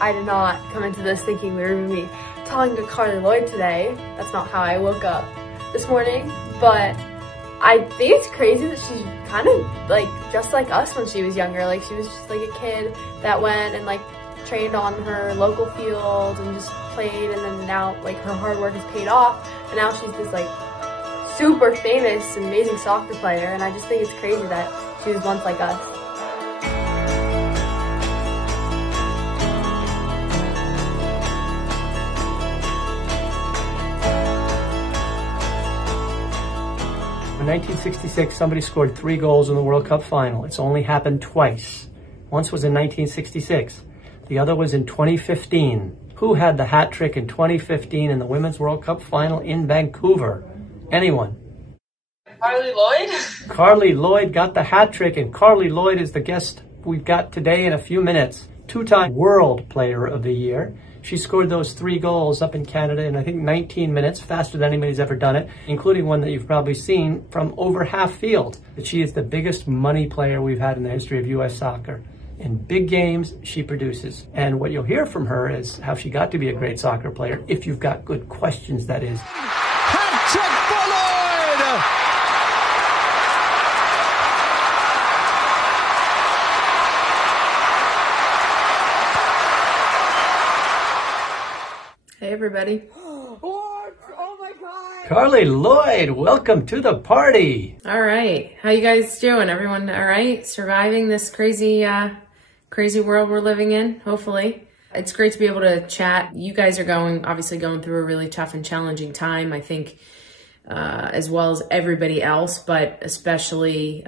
I did not come into this thinking we were going to be talking to Carli Lloyd today. That's not how I woke up this morning, but I think it's crazy that she's kind of like just like us when she was younger. Like she was just like a kid that went and like trained on her local field and just played, and then now like her hard work has paid off, and now she's this like super famous and amazing soccer player, and I just think it's crazy that she was once like us. In 1966, somebody scored 3 goals in the World Cup final. It's only happened twice. Once was in 1966. The other was in 2015. Who had the hat trick in 2015 in the Women's World Cup final in Vancouver? Anyone? Carli Lloyd? Carli Lloyd got the hat trick, and Carli Lloyd is the guest we've got today in a few minutes. 2-time World Player of the Year. She scored those 3 goals up in Canada in, I think, 19 minutes, faster than anybody's ever done it, including one that you've probably seen from over half field. But she is the biggest money player we've had in the history of U.S. soccer. In big games, she produces. And what you'll hear from her is how she got to be a great soccer player, if you've got good questions, that is. Hat-trick for Lloyd! Hey everybody. Oh my God! Carli Lloyd, welcome to the party. All right. How you guys doing? Everyone all right? Surviving this crazy world we're living in, hopefully. It's great to be able to chat. You guys are obviously going through a really tough and challenging time, I think, as well as everybody else, but especially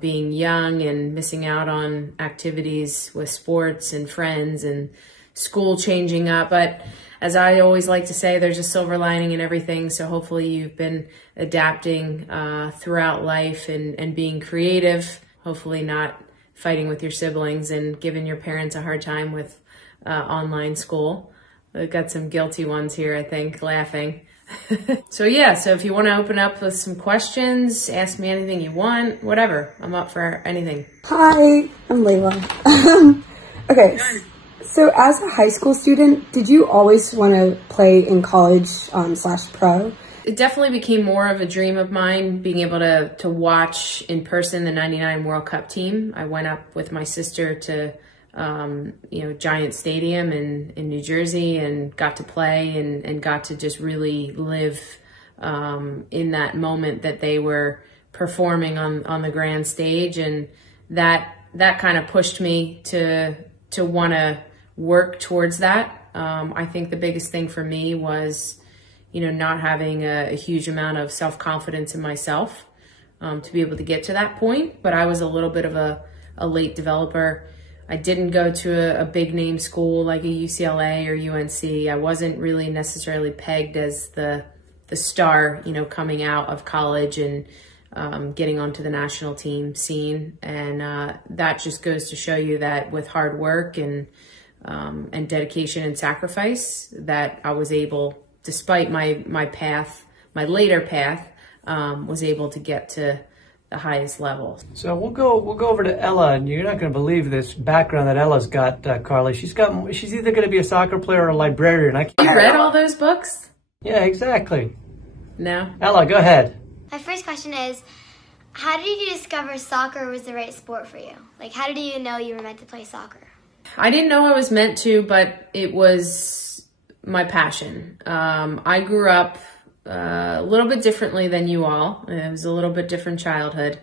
being young and missing out on activities with sports and friends and school changing up. But as I always like to say, there's a silver lining in everything. So hopefully you've been adapting throughout life and being creative, hopefully not fighting with your siblings and giving your parents a hard time with online school. We've got some guilty ones here, I think, laughing. So if you want to open up with some questions, ask me anything you want, whatever. I'm up for anything. Hi, I'm Layla. Okay. So as a high school student, did you always want to play in college / pro? It definitely became more of a dream of mine, being able to watch in person the '99 World Cup team. I went up with my sister to Giant Stadium in New Jersey and got to play and got to just really live in that moment that they were performing on the grand stage, and that kind of pushed me to want to work towards that. I think the biggest thing for me was, not having a huge amount of self-confidence in myself to be able to get to that point. But I was a little bit of a late developer. I didn't go to a big name school like a UCLA or UNC. I wasn't really necessarily pegged as the star, coming out of college and getting onto the national team scene. And that just goes to show you that with hard work and dedication and sacrifice, that I was able, despite my later path, was able to get to the highest level. So we'll go over to Ella, and you're not going to believe this background that Ella's got, Carli. She's either going to be a soccer player or a librarian. You read all those books? Yeah, exactly. No. Ella, go ahead. My first question is, how did you discover soccer was the right sport for you? Like, how did you know you were meant to play soccer? I didn't know I was meant to, but it was my passion. I grew up a little bit differently than you all. It was a little bit different childhood.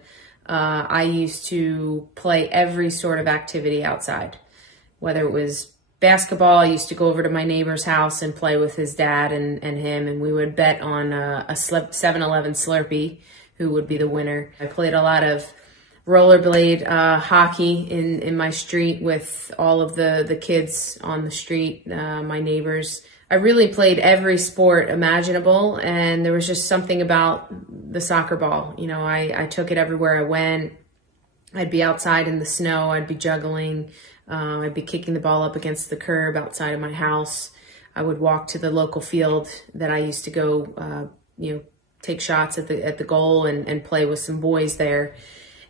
I used to play every sort of activity outside, whether it was basketball. I used to go over to my neighbor's house and play with his dad and him, and we would bet on a 7-Eleven Slurpee, who would be the winner. I played a lot of rollerblade hockey in my street with all of the kids on the street, my neighbors. I really played every sport imaginable, and there was just something about the soccer ball. I took it everywhere I went. I'd be outside in the snow, I'd be juggling, I'd be kicking the ball up against the curb outside of my house. I would walk to the local field that I used to go, take shots at the goal and play with some boys there.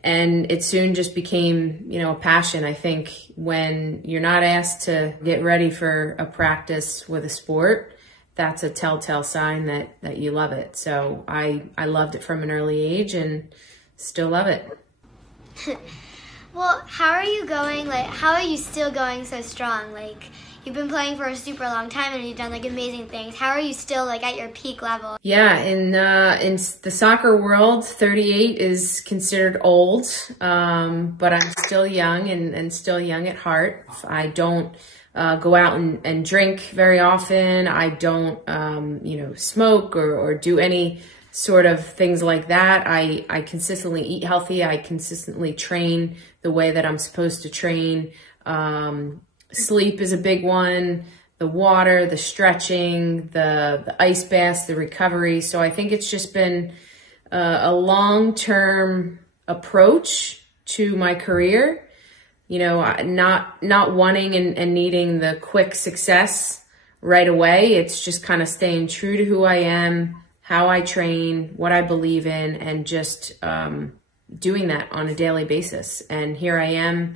And it soon just became, you know, a passion. I think when you're not asked to get ready for a practice with a sport, that's a telltale sign that you love it. So I loved it from an early age and still love it. Well, how are you going? Like, how are you still going so strong? Like, you've been playing for a super long time and you've done like amazing things. How are you still like at your peak level? Yeah, in the soccer world, 38 is considered old, but I'm still young and still young at heart. I don't go out and drink very often. I don't, you know, smoke or do any sort of things like that. I consistently eat healthy. I consistently train the way that I'm supposed to train. Sleep is a big one, the water, the stretching, the ice baths, the recovery. So I think it's just been a long-term approach to my career, you know, not wanting and needing the quick success right away. It's just kind of staying true to who I am, how I train, what I believe in, and just doing that on a daily basis. And here I am,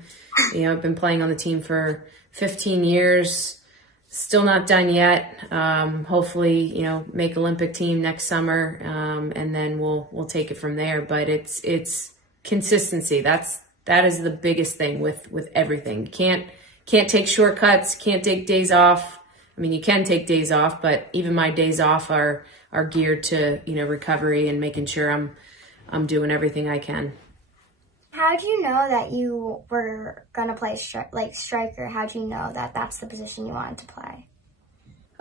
you know, I've been playing on the team for 15 years, still not done yet. Hopefully, you know, make Olympic team next summer, and then we'll take it from there. But it's consistency. That is the biggest thing with everything. You can't take shortcuts, can't take days off. I mean, you can take days off, but even my days off are geared to, you know, recovery and making sure I'm doing everything I can. How do you know that you were gonna play striker? How do you know that that's the position you wanted to play?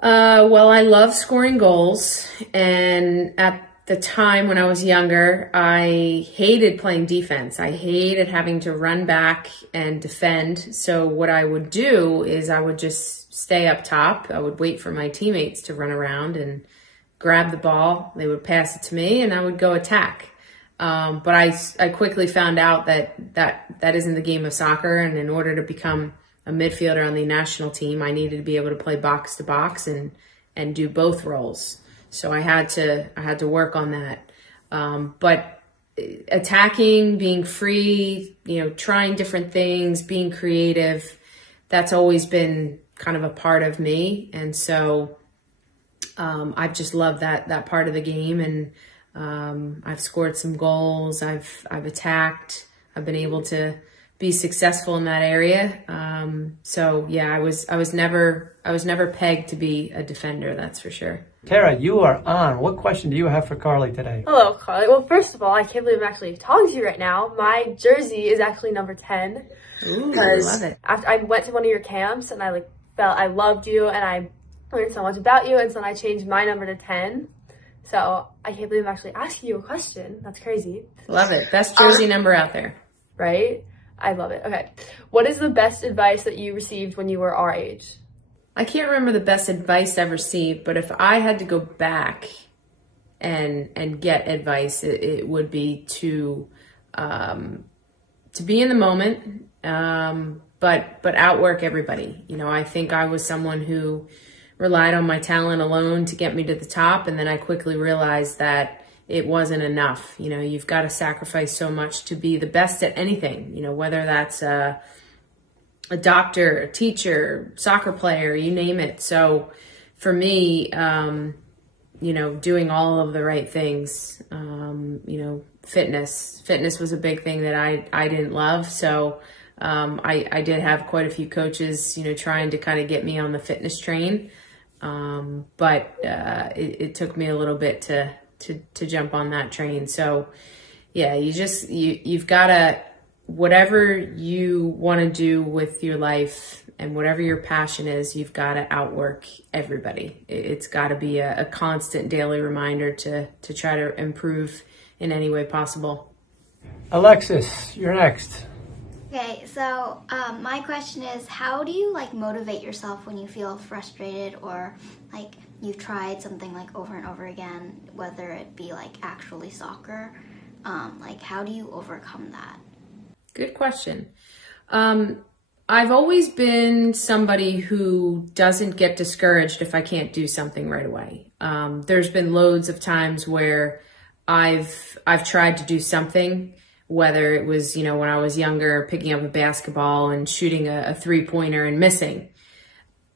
Well, I love scoring goals, and at the time when I was younger, I hated playing defense. I hated having to run back and defend. So what I would do is I would just stay up top. I would wait for my teammates to run around and grab the ball. They would pass it to me, and I would go attack. But I quickly found out that isn't the game of soccer. And in order to become a midfielder on the national team, I needed to be able to play box to box and do both roles. So I had to work on that. But attacking, being free, you know, trying different things, being creative, that's always been kind of a part of me. And so, I've just loved that part of the game, and I've scored some goals. I've attacked. I've been able to be successful in that area. So yeah, I was never pegged to be a defender. That's for sure. Tara, you are on. What question do you have for Carli today? Hello, Carli. Well, first of all, I can't believe I'm actually talking to you right now. My jersey is actually number 10. Ooh, I love it. After I went to one of your camps and I felt I loved you and I learned so much about you, and so then I changed my number to 10. So I can't believe I'm actually asking you a question. That's crazy. Love it. Best jersey number out there. Right? I love it. Okay. What is the best advice that you received when you were our age? I can't remember the best advice I've received, but if I had to go back and get advice, it would be to be in the moment, but outwork everybody. You know, I think I was someone who relied on my talent alone to get me to the top, and then I quickly realized that it wasn't enough. You know, you've got to sacrifice so much to be the best at anything, you know, whether that's a doctor, a teacher, soccer player, you name it. So for me, you know, doing all of the right things, you know, fitness was a big thing that I didn't love. So I did have quite a few coaches, you know, trying to kind of get me on the fitness train. But it took me a little bit to jump on that train. So yeah, you've got to, whatever you want to do with your life and whatever your passion is, you've got to outwork everybody. It's got to be a constant daily reminder to try to improve in any way possible. Alexis, you're next. Okay, so my question is, how do you motivate yourself when you feel frustrated, or you've tried something over and over again, whether it be actually soccer? How do you overcome that? Good question. I've always been somebody who doesn't get discouraged if I can't do something right away. There's been loads of times where I've tried to do something whether it was, you know, when I was younger, picking up a basketball and shooting a three-pointer and missing.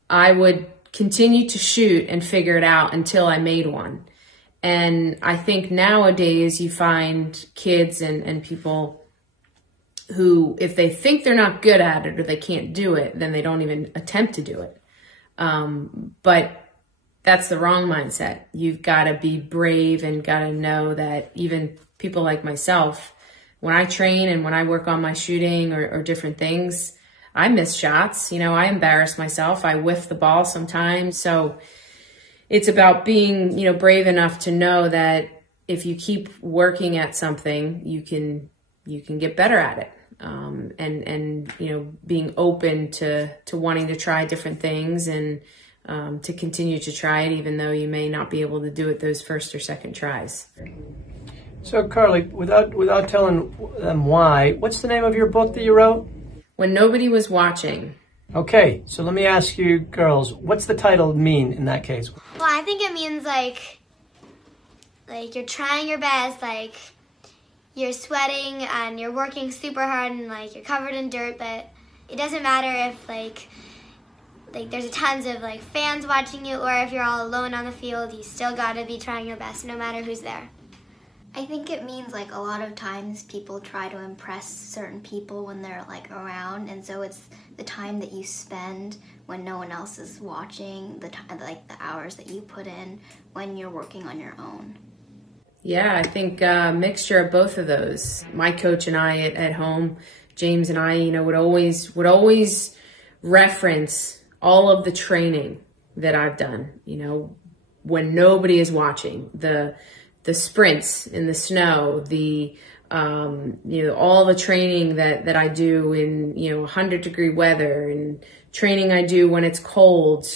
I would continue to shoot and figure it out until I made one. And I think nowadays you find kids and people who, if they think they're not good at it or they can't do it, then they don't even attempt to do it. But that's the wrong mindset. You've got to be brave and got to know that even people like myself, when I train and when I work on my shooting or different things, I miss shots. You know, I embarrass myself. I whiff the ball sometimes. So it's about being, you know, brave enough to know that if you keep working at something, you can get better at it. And you know, being open to wanting to try different things and to continue to try it, even though you may not be able to do it those first or second tries. So Carli, without telling them why, what's the name of your book that you wrote? When Nobody Was Watching. Okay, so let me ask you girls, what's the title mean in that case? Well, I think it means like you're trying your best, like you're sweating and you're working super hard and like you're covered in dirt, but it doesn't matter if like there's tons of like fans watching you or if you're all alone on the field, you still gotta be trying your best no matter who's there. I think it means like a lot of times people try to impress certain people when they're like around, and so it's the time that you spend when no one else is watching, the time, like the hours that you put in when you're working on your own. Yeah, I think a mixture of both of those. My coach and I at home, James and I, you know, would always reference all of the training that I've done, you know, when nobody is watching, the sprints in the snow, the you know, all the training that I do in, you know, 100-degree weather, and training I do when it's cold.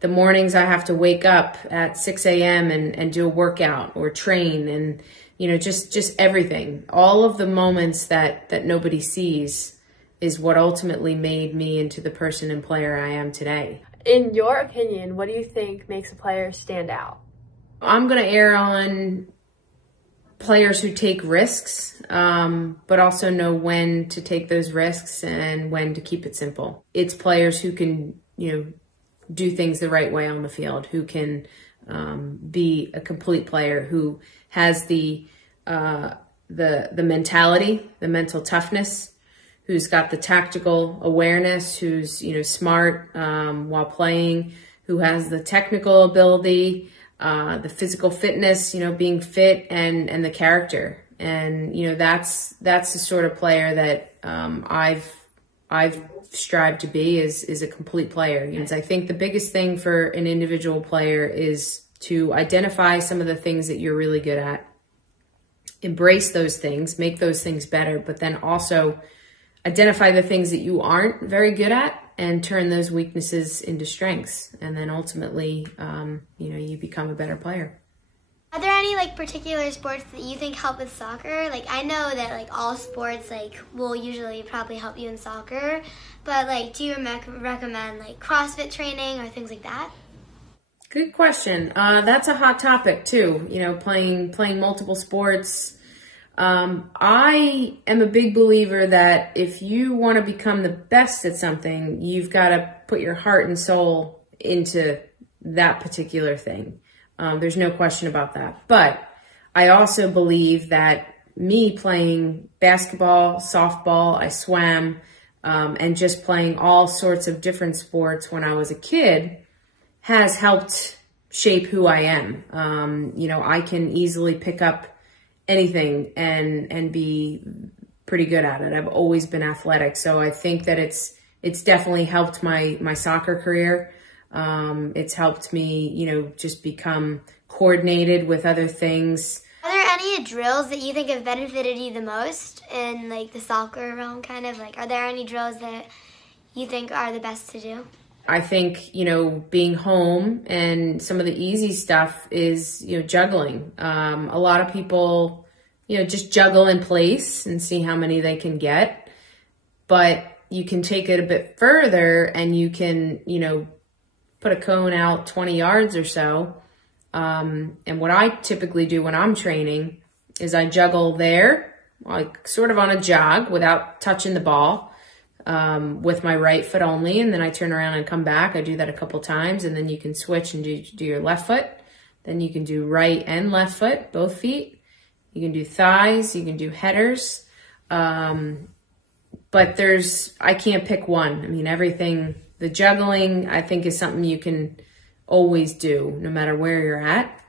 The mornings I have to wake up at 6 a.m. and do a workout or train, and, you know, just everything. All of the moments that nobody sees is what ultimately made me into the person and player I am today. In your opinion, what do you think makes a player stand out? I'm going to err on players who take risks, but also know when to take those risks and when to keep it simple. It's players who can, you know, do things the right way on the field, who can be a complete player, who has the mentality, the mental toughness, who's got the tactical awareness, who's, you know, smart while playing, who has the technical ability, the physical fitness, you know, being fit, and the character. And, you know, that's the sort of player that I've strived to be, is a complete player. And I think the biggest thing for an individual player is to identify some of the things that you're really good at, embrace those things, make those things better, but then also identify the things that you aren't very good at and turn those weaknesses into strengths. And then ultimately, you know, you become a better player. Are there any like particular sports that you think help with soccer? Like, I know that like all sports like will usually probably help you in soccer, but like, do you recommend like CrossFit training or things like that? Good question. That's a hot topic too. You know, playing multiple sports. I am a big believer that if you want to become the best at something, you've got to put your heart and soul into that particular thing. There's no question about that. But I also believe that me playing basketball, softball, I swam, and just playing all sorts of different sports when I was a kid has helped shape who I am. You know, I can easily pick up anything and be pretty good at it. I've always been athletic. So I think that it's definitely helped my soccer career. It's helped me, you know, just become coordinated with other things. Are there any drills that you think have benefited you the most in like the soccer realm, kind of? Like, are there any drills that you think are the best to do? I think, you know, being home and some of the easy stuff is, you know, juggling. A lot of people, you know, just juggle in place and see how many they can get. But you can take it a bit further and you can, you know, put a cone out 20 yards or so. And what I typically do when I'm training is I juggle there like sort of on a jog without touching the ball, with my right foot only. And then I turn around and come back. I do that a couple times, and then you can switch and do your left foot. Then you can do right and left foot, both feet. You can do thighs, you can do headers. But I can't pick one. I mean, everything, the juggling, I think is something you can always do no matter where you're at,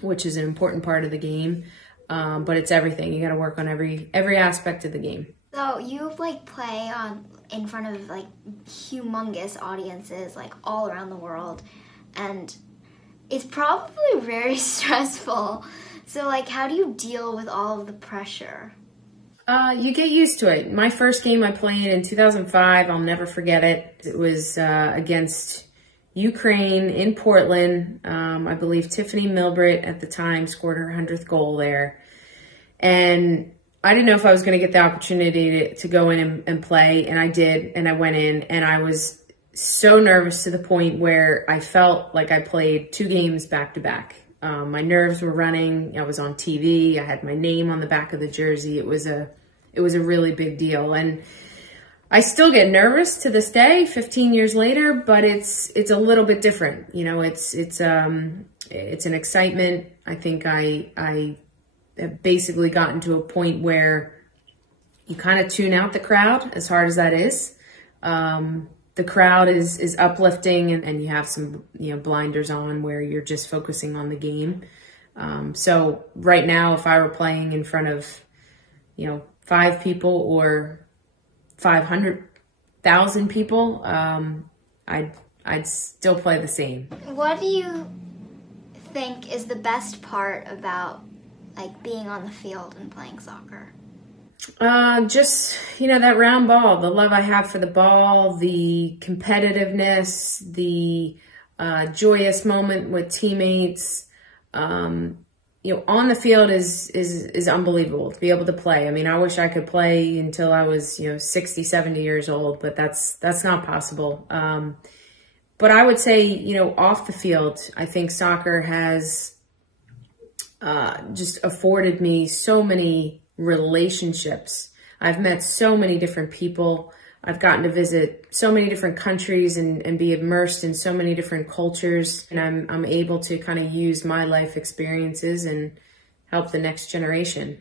which is an important part of the game. But it's everything. You got to work on every aspect of the game. So you like play in front of like humongous audiences like all around the world, and it's probably very stressful. So like, how do you deal with all of the pressure? You get used to it. My first game I played in 2005, I'll never forget it. It was against Ukraine in Portland. I believe Tiffany Milbrit at the time scored her 100th goal there. And I didn't know if I was going to get the opportunity to go in and play, and I did, and I went in, and I was so nervous to the point where I felt like I played 2 games back to back. My nerves were running. I was on TV. I had my name on the back of the jersey. It was a really big deal. And I still get nervous to this day, 15 years later, but it's a little bit different. You know, it's an excitement. I think I have basically gotten to a point where you kind of tune out the crowd, as hard as that is. The crowd is uplifting, and you have some, blinders on where you're just focusing on the game. So right now, if I were playing in front of, 5 people or 500,000 people, I'd still play the same. What do you think is the best part about like being on the field and playing soccer? Just, that round ball, the love I have for the ball, the competitiveness, the joyous moment with teammates. On the field is unbelievable to be able to play. I mean, I wish I could play until I was, 60, 70 years old, but that's not possible. But I would say, off the field, I think soccer has just afforded me so many relationships. I've met so many different people. I've gotten to visit so many different countries and be immersed in so many different cultures. And I'm able to kind of use my life experiences and help the next generation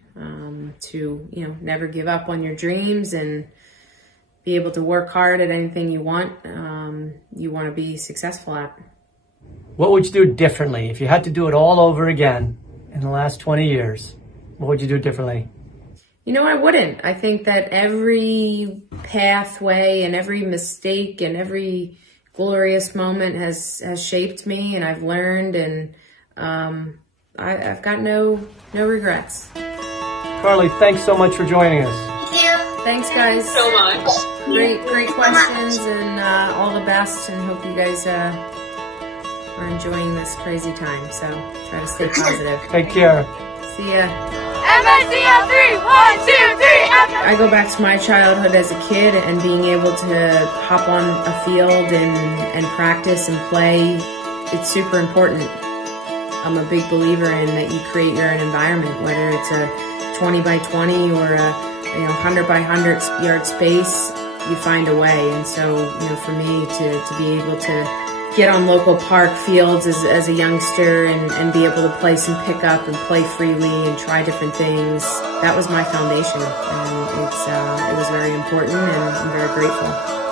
to, never give up on your dreams and be able to work hard at anything you want to be successful at. What would you do differently if you had to do it all over again in the last 20 years? What would you do differently? I wouldn't. I think that every pathway and every mistake and every glorious moment has shaped me, and I've learned, and I've got no regrets. Carli, thanks so much for joining us. Thank you. Thanks, guys. So much. Great questions, and all the best, and hope you guys are enjoying this crazy time. So try to stay positive. Take care. See ya. MSCL 3, 1, 2, 3, I go back to my childhood as a kid and being able to hop on a field and practice and play. It's super important. I'm a big believer in that you create your own environment, whether it's a 20 by 20 or a 100 by 100 yard space, you find a way. And so, for me to be able to get on local park fields as a youngster and be able to play some pickup and play freely and try different things, that was my foundation. And it was very important, and I'm very grateful.